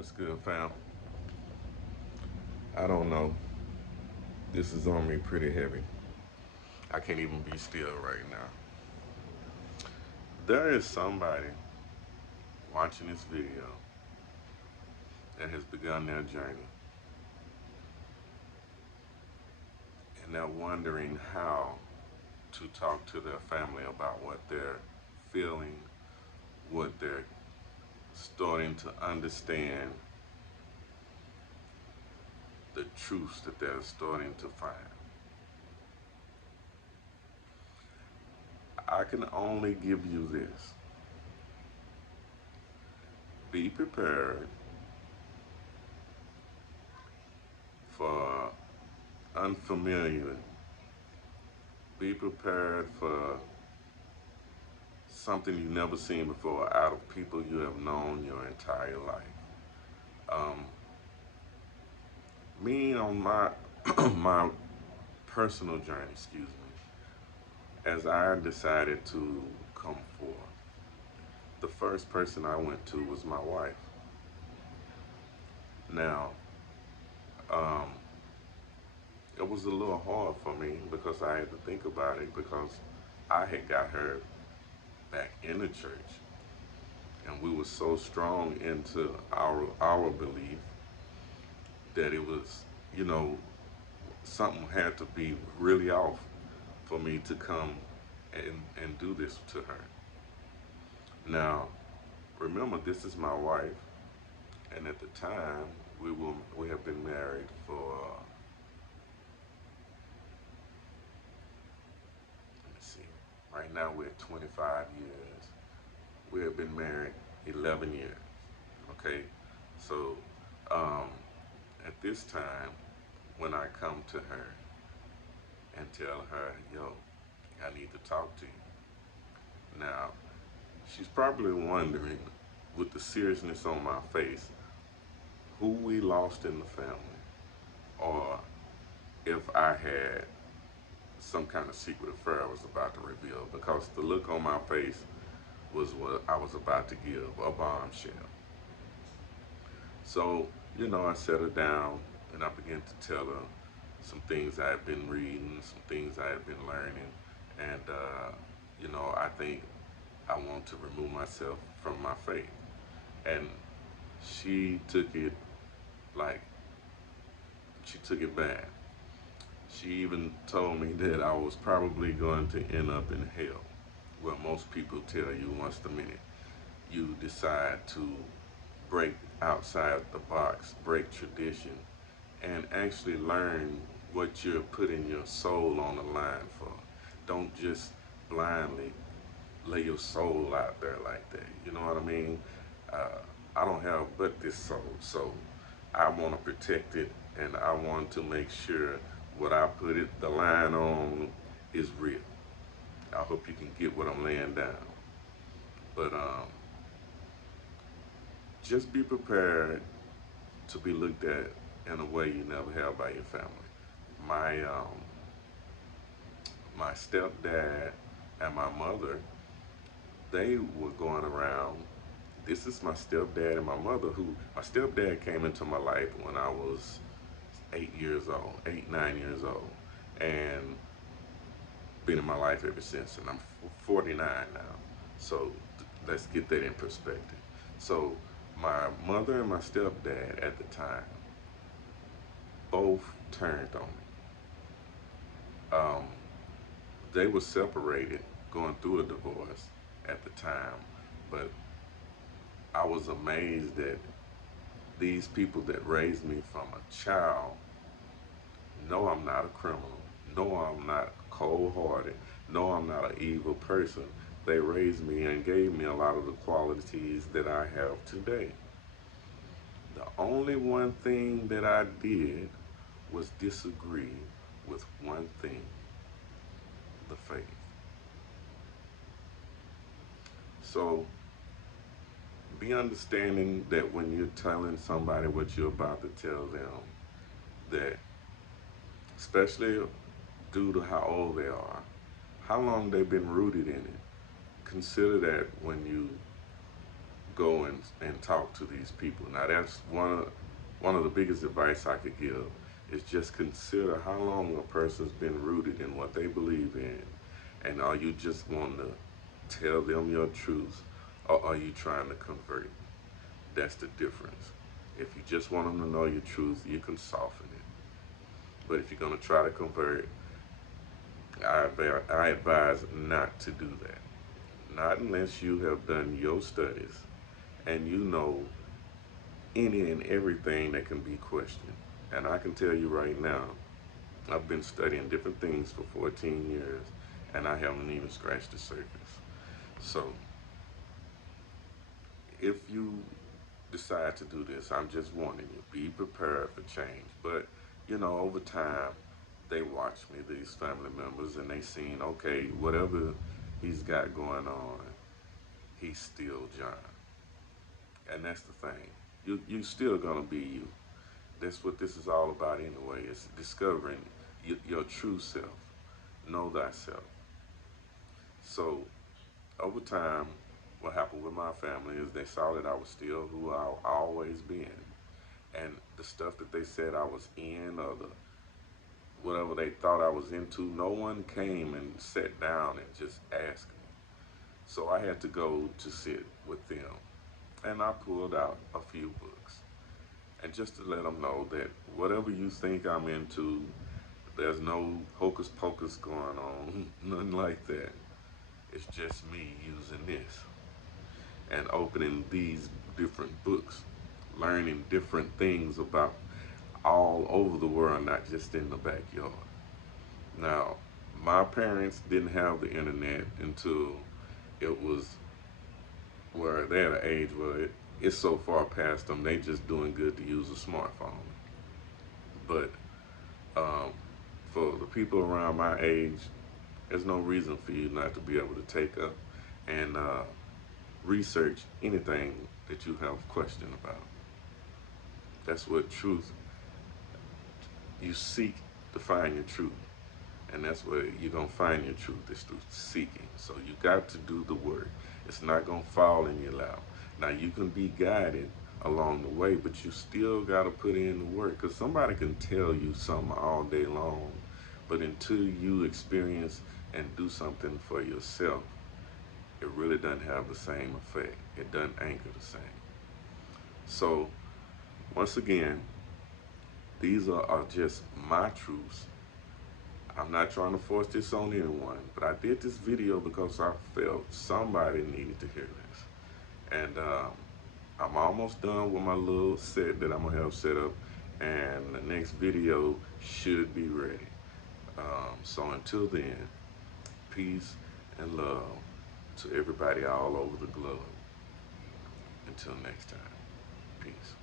What's good, fam? I don't know. This is on me pretty heavy. I can't even be still right now. There is somebody watching this video that has begun their journey, and they're wondering how to talk to their family about what they're feeling, what they're starting to understand, the truths that they're starting to find. I can only give you this. Be prepared for unfamiliar. Be prepared for something you've never seen before out of people you have known your entire life. Um, Me on my my personal journey, excuse me, as I decided to come forth, the first person I went to was my wife. Now, um, it was a little hard for me because I had to think about it because I had got her back in the church, and we were so strong into our belief that it was, you know, something had to be really off for me to come and do this to her. Now, remember, this is my wife, and at the time, we have been married for let me see, right now we're at 25 years. We have been married 11 years. Okay, so um, at this time, when I come to her and tell her, yo, I need to talk to you. Now, she's probably wondering, with the seriousness on my face, who we lost in the family, or if I had some kind of secret affair I was about to reveal, because the look on my face was what I was about to give, a bombshell. So, I sat her down and I began to tell her some things I had been reading, some things I had been learning, and, I think I want to remove myself from my faith. And she took it like, she took it bad. She even told me that I was probably going to end up in hell. Well, most people tell you once the minute you decide to break outside the box, break tradition, and actually learn what you're putting your soul on the line for. Don't just blindly lay your soul out there like that. You know what I mean? Uh, I don't have but this soul, so I want to protect it, and I want to make sure what I put it the line on is real. I hope you can get what I'm laying down. But just be prepared to be looked at in a way you never have by your family. My stepdad and my mother, they were going around. This is my stepdad and my mother. Who my stepdad came into my life when I was 8 years old, 8, 9 years old, and been in my life ever since. And I'm 49 now, so let's get that in perspective. So my mother and my stepdad at the time both turned on me. They were separated, going through a divorce at the time, but I was amazed that these people that raised me from a child know I'm not a criminal, know I'm not cold hearted, know I'm not an evil person. They raised me and gave me a lot of the qualities that I have today. The only one thing that I did was disagree with one thing: the faith. So be understanding that when you're telling somebody what you're about to tell them, that especially due to how old they are, how long they've been rooted in it, consider that when you go and talk to these people. Now that's one of the biggest advice I could give is just consider how long a person's been rooted in what they believe in, and are you just wanting to tell them your truth, or are you trying to convert? That's the difference. If you just want them to know your truth, you can soften it. But if you're going to try to convert, I advise not to do that. Not unless you have done your studies and you know any and everything that can be questioned. And I can tell you right now, I've been studying different things for 14 years and I haven't even scratched the surface. So if you decide to do this, I'm just warning you, be prepared for change. But, over time, they watch me, these family members, and they seen, okay, whatever he's got going on, he's still John. And that's the thing. You still gonna be you. That's what this is all about anyway. It's discovering your true self. Know thyself. So over time, what happened with my family is they saw that I was still who I always been, and the stuff that they said I was in, or the whatever they thought I was into, no one came and sat down and just asked me. So I had to go to sit with them, and I pulled out a few books, and just to let them know that whatever you think I'm into, there's no hocus pocus going on, nothing like that. It's just me using this and opening these different books, learning different things about all over the world, not just in the backyard. Now, my parents didn't have the internet until it was where they're at an age where it's so far past them, they just doing good to use a smartphone. But um, for the people around my age, there's no reason for you not to be able to take up and research anything that you have question about. That's what truth, you seek to find your truth. And that's where you're going to find your truth, is through seeking. So you got to do the work. It's not going to fall in your lap. Now you can be guided along the way, but you still got to put in the work, because somebody can tell you something all day long, but until you experience and do something for yourself, it really doesn't have the same effect. It doesn't anchor the same. So once again, these are just my truths. I'm not trying to force this on anyone, but I did this video because I felt somebody needed to hear this. And I'm almost done with my little set that I'm gonna have set up, and the next video should be ready. So until then, peace and love to everybody all over the globe. Until next time, peace.